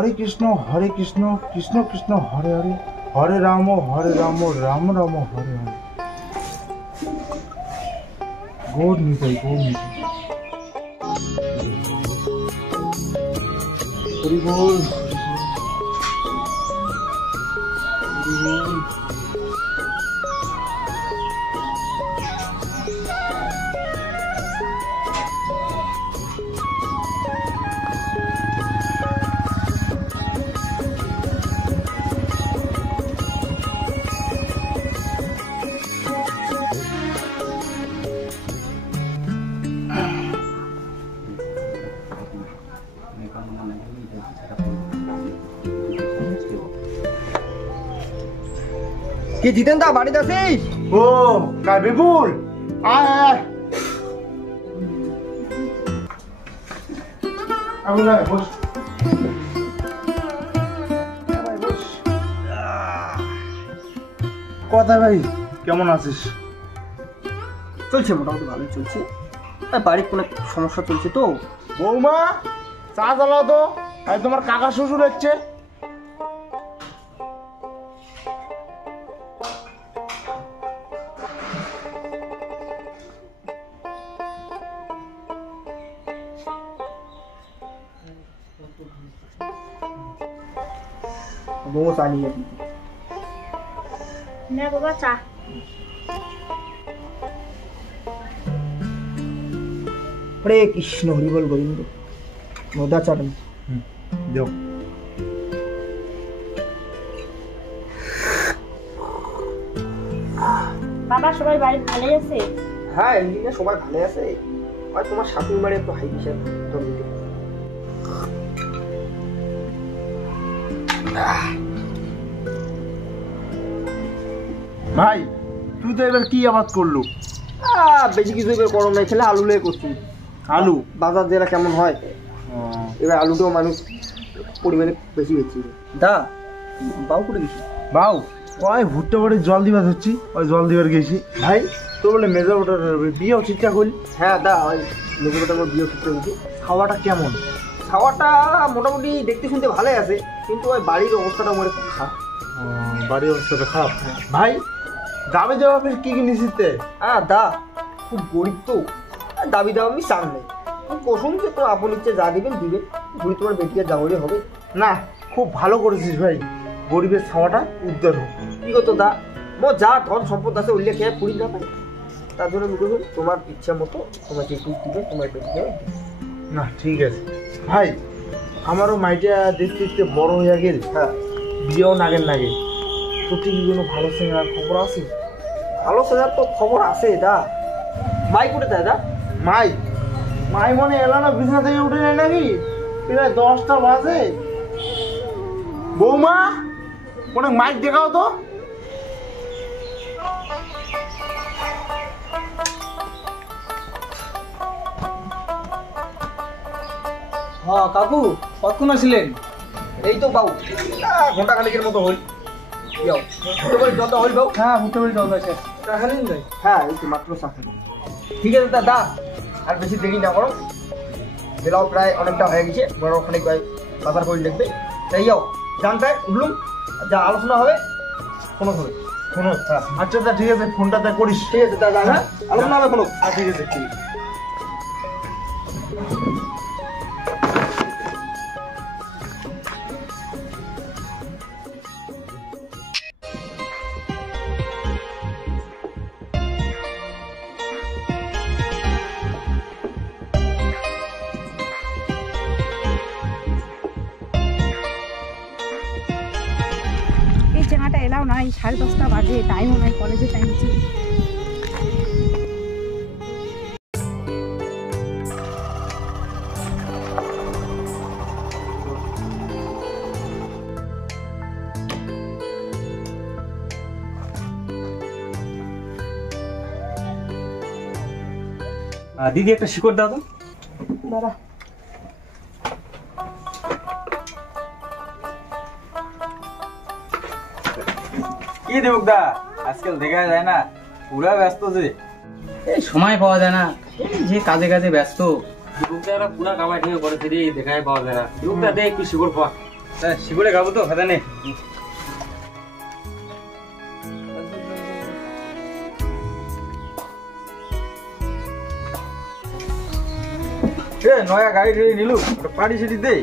হরে কৃষ্ণ কৃষ্ণ কৃষ্ণ হরে হরে হরে রাম রাম রাম হরে হরে। গৌর নিতাই গৌর নিতাই। হরি বল হরি বল। কি জিতেন দা বাড়িতে আছিস? ও কাই বিপুল, আয় আয় আয় বস। কথা ভাই, কেমন আছিস? চলছে, মোটামুটি ভালোই চলছে। বাড়ির কোনো সমস্যা চলছে তো। বৌমা চা জ্বালাও তো, আজ তোমার কাকা শ্বশুর হচ্ছে। বৌমা চা নিয়ে না বাবা চা। হরে কৃষ্ণ হরি বল গোবিন্দ। মোদা চাটন দেও। বাবা সবাই বাড়ি ভালোই আছে? হ্যাঁ এমনিতে সবাই ভালো আছে। আর তোমার শাশুড়ি বাড়ি একটু হাই প্রেশার ধরে। ভাই তুই তো এবার কি আবাদ করলু? বেশি কিছু এবার গরম নাই, ছেলে আলু লেগে করছি। আলু বাজার যেটা কেমন হয়, এবার আলুটাও মানুষ পরিমাণে বেশি হচ্ছে। দা বাউ করে গেছি। বাউ ওই ভুট্টা বাড়ি জল দিবার হচ্ছি, ওই জল দিবার গেছি। ভাই তো বলে মেজর ওটার বিয়েও ঠিকঠাক হইল? হ্যাঁ দা ওই মেজর ওটার বিয়েও ঠিকঠাক হয়েছে। খাওয়াটা কেমন? খাওয়াটা মোটামুটি দেখতে শুনতে ভালোই আছে, কিন্তু ওই বাড়ির অবস্থাটা মনে খুব খারাপ। বাড়ির অবস্থাটা খারাপ। ভাই দাবি দেওয়া কি কি নিশ্চিতে? দা খুব গরিব তো, দাবি দেওয়া আমি চান নেই। কসুন যে তো আপন ইচ্ছে যা দিবেন দিবেন, ঘুরি তোমার বেটিকে যাওয়ারই হবে। না খুব ভালো করেছিস ভাই, গরিবের ছাওয়াটা উদ্ধার হোক। কি করতো দা, যা ধন সম্পদ আছে উল্লেখ খেয়ে পুরি না পাই, তার জন্য আমি বলুন তোমার ইচ্ছা মতো তোমার যেটুকু দিবে তোমার বেটিকে। না ঠিক আছে ভাই, আমারও মাইটা দেখতে দেখতে বড় হয়ে গেল। হ্যাঁ বিয়েও নাগের লাগে তো, ঠিক কোনো ভালো সিনেমার খবর আছে? ভালো সেজার তো খবর আছে দা। মাই করে দেয় দা। মাই মাই মনে এলো না, বিছানা থেকে উঠে নেয় নাকি? প্রায় 10টা বাজে। বৌমা কোনো মাইক দেখাও তো। হ্যাঁ কাকু কতক্ষণ আসলেন? এই তো বাবু ঘন্টা খানিকের মতো হই। জলটা হইল বাবু? হ্যাঁ ভুট্টা বাড়ি জল আছে। হ্যাঁ এই তো মাত্র চাকরি। ঠিক আছে দাদা, আর বেশি দেরি না করো, বেলাও প্রায় অনেকটা হয়ে গেছে। বড় খানিক বাজার করে লিখবে। তাই যাও জানটায় উঠলুম, যা আলোচনা হবে কোনো হবে শোনো। আচ্ছা তা ঠিক আছে, ফোনটাতে করিস। ঠিক আছে দাদা, হ্যাঁ আলোচনা হবে কোনো। ঠিক আছে ঠিক আছে। এই জায়গাটা এলাও না, এই 10:30 বাজে, টাইমও নাই, কলেজের টাইম আছে। দিদি একটা শিকড় দাও তো। দাদা কি দেবক দা, আজকাল দেখা যায় না, পুরা ব্যস্ত যে। এই সময় পাওয়া যায় না, যে কাজে কাজে ব্যস্ত। দেবকদা পুরা কামাই থেকে করে ফিরে দেখাই পাওয়া যায় না। দেবকদা দে একটু শিকড় পা। শিবরে খাবো তো খাতা নে। নয়া গাড়ি রেডি নিলু পার্টি সিটি দে।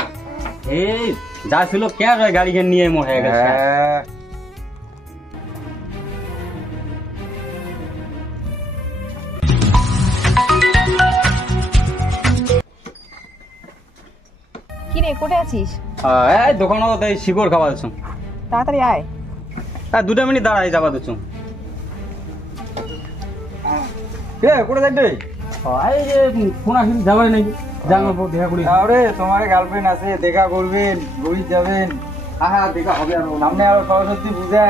এই যা ছিল কে আর গাড়ি কেন নিয়ে মোর হয়ে গেছে। কি রে কোথায় আছিস? এই দোকানে তাই শিকড় খাওয়া দিচ্ছ। তাড়াতাড়ি আয়। 2 মিনিট দাঁড়াই যাবা দিচ্ছ। কোথায় যাইতে? এই যে ফোন আসলে যাবার নাকি জানার পর দেখা করি। আরে তোমার গার্লফ্রেন্ড আছে, দেখা করবেন, ঘুরি যাবেন। আহা দেখা হবে আর সামনে আরো সরস্বতী পূজা।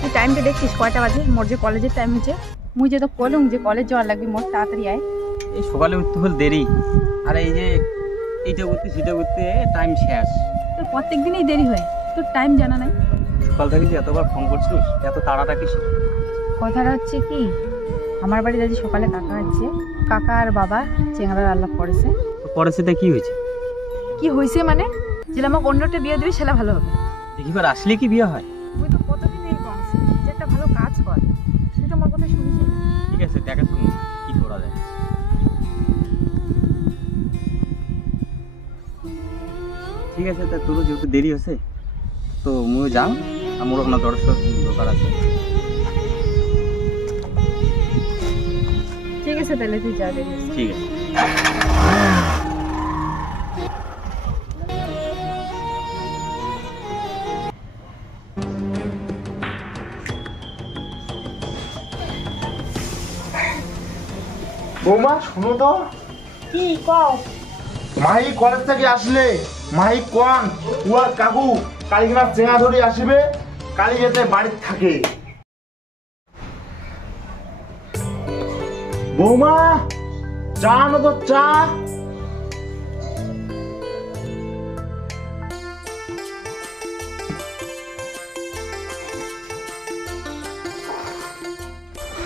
তুই টাইমটা দেখছিস কয়টা বাজে? মোর যে কলেজের টাইম হচ্ছে, মুই যে তো কলুম যে কলেজ যাওয়ার লাগবে, মোর তাড়াতাড়ি আয়। এই সকালে উঠতে হল দেরি, আর এই যে এইটা করতে সেটা করতে টাইম শেষ। তোর প্রত্যেক দিনই দেরি হয়, তোর টাইম জানা নাই। সকাল থেকে যে এতবার ফোন করছিস, এত তাড়াটা কিসে? কথাটা হচ্ছে কি, আমার বাড়িতে আজ সকালে কাকা আছে, কাকা আর বাবা চেংড়ার আল্লাহ পড়েছে। পরে সেটা কি হয়েছে? কি হয়েছে মানে, যেটা আমাকে অন্যটা বিয়ে দিবি সেটা ভালো হবে। দেখিবার আসলে কি বিয়ে হয়? তুই তো কতদিন এই বংশে যে একটা ভালো কাজ কর, তুই তো আমার কথা শুনিস না। ঠিক আছে, দেখা শুনুন কি করা যায়। ঠিক আছে, তা তোরও যেহেতু দেরি হয়েছে তো মুও যাও, আমার ওখানে দর্শক দরকার আছে। ঠিক আছে তাহলে তুই যা, দেরি আছে। ঠিক আছে। বৌমা শোনো তো, কি কও? মাহি কলেজ থেকে আসলে মাহি কোন উয়ার কাকু কালীঘাট চেঙা ধরে আসবে, কালী যেতে বাড়িতে থাকে। বৌমা চা আনো তো, চা।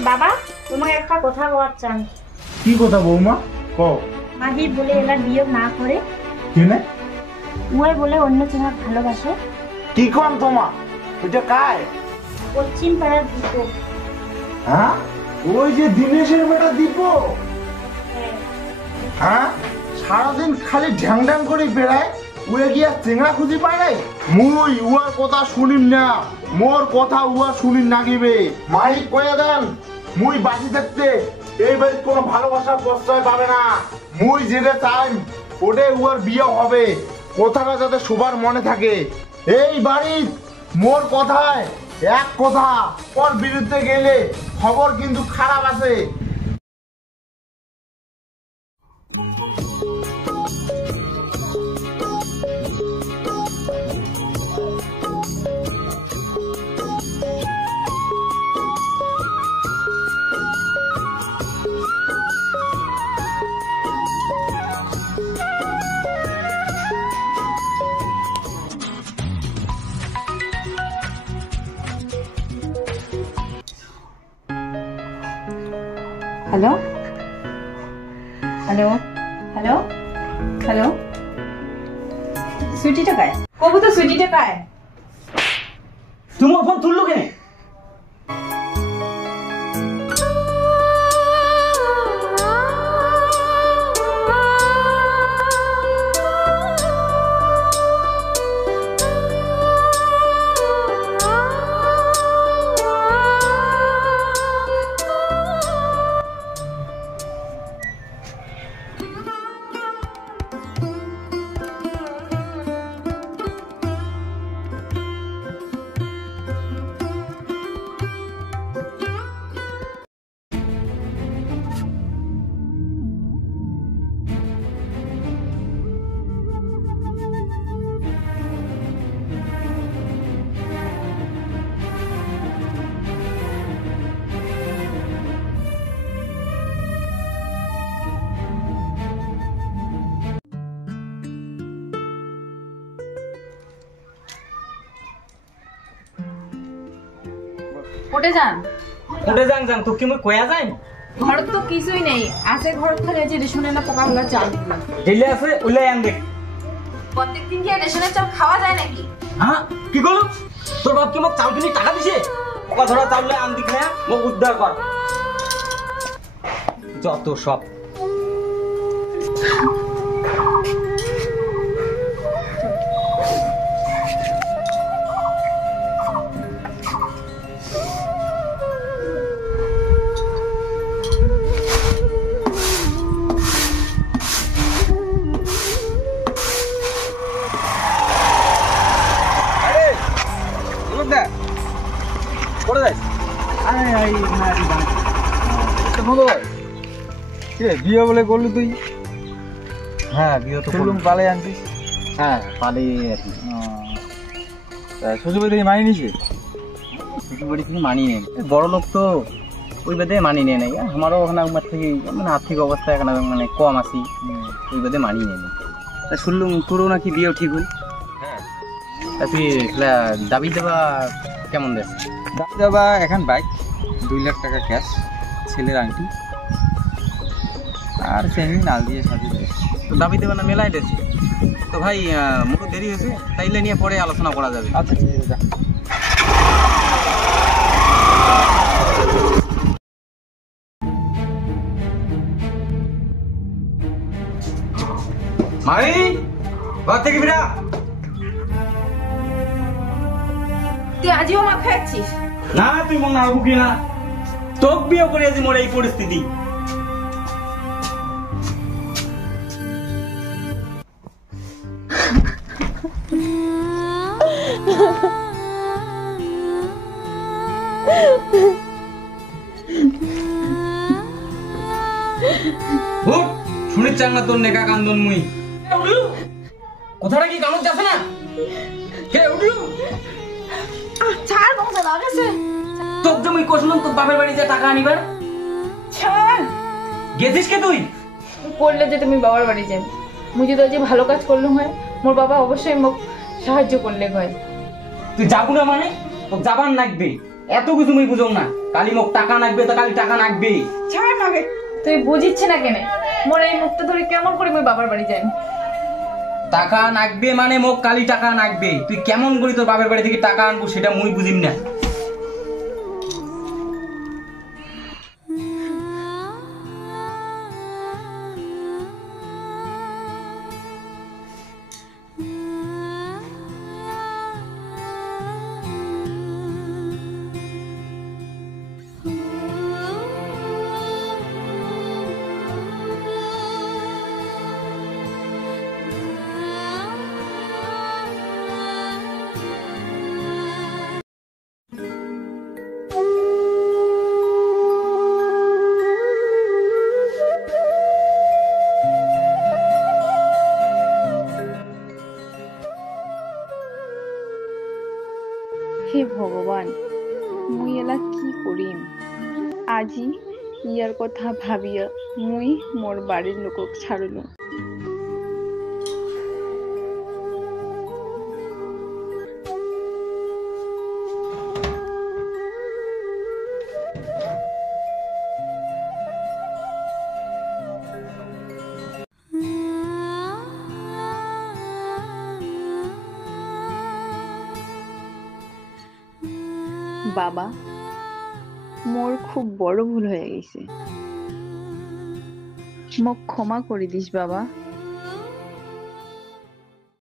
বাবা, তোমাকে একটা কথা বলার চান। কি কথা বৌমা? কও। মাহি বলে এলা বিয়ে না করে, কেনে? উয়ে বলে অন্য চেনা ভালোবাসে। কি কম তোমা? ওইটা কায়? পশ্চিম পাড়ার দুটো। হ্যাঁ, ওই যে দিনেশের মেয়েটা দিব। হ্যাঁ, সারাদিন খালি ঢ্যাং ঢ্যাং করে বেড়ায়, উয়ে গিয়া চেঙ্গা খুঁজি পায় নাই। মুই উয়ার কথা শুনিম না, মোর কথা উয়া শুনিম নাগিবে। মাইক কয়ে দেন, মুই বাঁচি থাকতে এই বাড়ির কোনো ভালোবাসার প্রশ্রয় পাবে না। মুই যেটা চাই ওটাই উয়ার বিয়ে হবে। কথাটা যাতে সবার মনে থাকে, এই বাড়ির মোর কথায় এক কথা, ওর বিরুদ্ধে গেলে খবর কিন্তু খারাপ আছে। হ্যালো হ্যালো হ্যালো হ্যালো, সুইটিটা কায়? কবু তো সুইটিটা কায়? তোমার ফোন তুললো কেন? ওটে যান। উঠে যান যান, তো কি মই কয়া যাই? ঘর তো কিছুই নেই, আছে ঘর খালি আছে রেশনের না পোকা হলা চাল দিলাম। জেলে আছে উলাই আন দেখ। প্রত্যেকদিন কি আর রেশনের চাল খাওয়া যায় নাকি? হ্যাঁ কি করলো? তোর বাপ কি মোক চাউল কিনে টাকা দিছে? ওকা ধরা চাউল আন দি খায়া মোক উদ্ধার কর। যত সব বিয়ে বলে করলি তুই? হ্যাঁ বিয়ে তো শুনলুম পালে আনছিস। হ্যাঁ পালে আর কি। শ্বশুরবাড়ি থেকে মানি নিছে? শ্বশুরবাড়ি থেকে মানিয়ে নেই, বড় লোক তো ওই বাদে মানিয়ে নেয় নাই। আমারও ওখানে আমার থেকে মানে আর্থিক অবস্থা এখানে মানে কম আছি, ওই বাদে মানিয়ে নেই। তা শুনলুম তোরও নাকি বিয়েও ঠিক হল। হ্যাঁ তা তুই দাবি দেবা কেমন দেশ? যাবা এখন বাইক 2 লাখ টাকা ক্যাশ, ছেলের আংটি আর ফ্যামিলি নাল দিয়ে সাজিয়ে দেয়। তো দাবি দেবে না মেলাই দেশ। তো ভাই মোট দেরি হয়েছে, তাইলে নিয়ে পরে আলোচনা করা যাবে। আচ্ছা ঠিক আছে যা। মাই ঘর থেকে বিরা। তুই আজও মা খাচ্ছিস? না তুই মনে হবো কি না, তোক বিয়ে করে আছি মোর এই পরিস্থিতি। শুনে চান না তোর নেকা কান্দন মুই উঠলু কোথাটা কি কামড় যাচ্ছে না কে উঠলু? ছাড় মজা লাগেছে। তোর যে মুই কইছিলাম তোর বাপের বাড়ি যে টাকা আনিবার, ছাড়। গেছিস কে তুই? করলে যে তুমি বাবার বাড়ি যাই, মুই যদি যে ভালো কাজ করলাম হয় মোর বাবা অবশ্যই মোক সাহায্য করলে হয়। তুই যাবো না মানে তোর যাবার লাগবে, এত কিছু মুই বুঝো না। কালি মোক টাকা লাগবে তো কালি টাকা লাগবে। ছাড় নাগে, তুই বুঝিচ্ছে না কেন? মোর এই মুখটা ধরে কেমন করে মুই বাবার বাড়ি যাই? টাকা লাগবে মানে মোক কালি টাকা লাগবে। তুই কেমন করি তোর বাপের বাড়ি থেকে টাকা আনবো সেটা মুই বুঝিম না। হে ভগবান, মুই এলা কি করিম? আজি ইয়ার কথা ভাবিয়া মুই মোর বাড়ির লোকক ছাড়লো। বাবা, মোর খুব বড় ভুল হয়ে গেছে, মোক ক্ষমা করে দিস বাবা।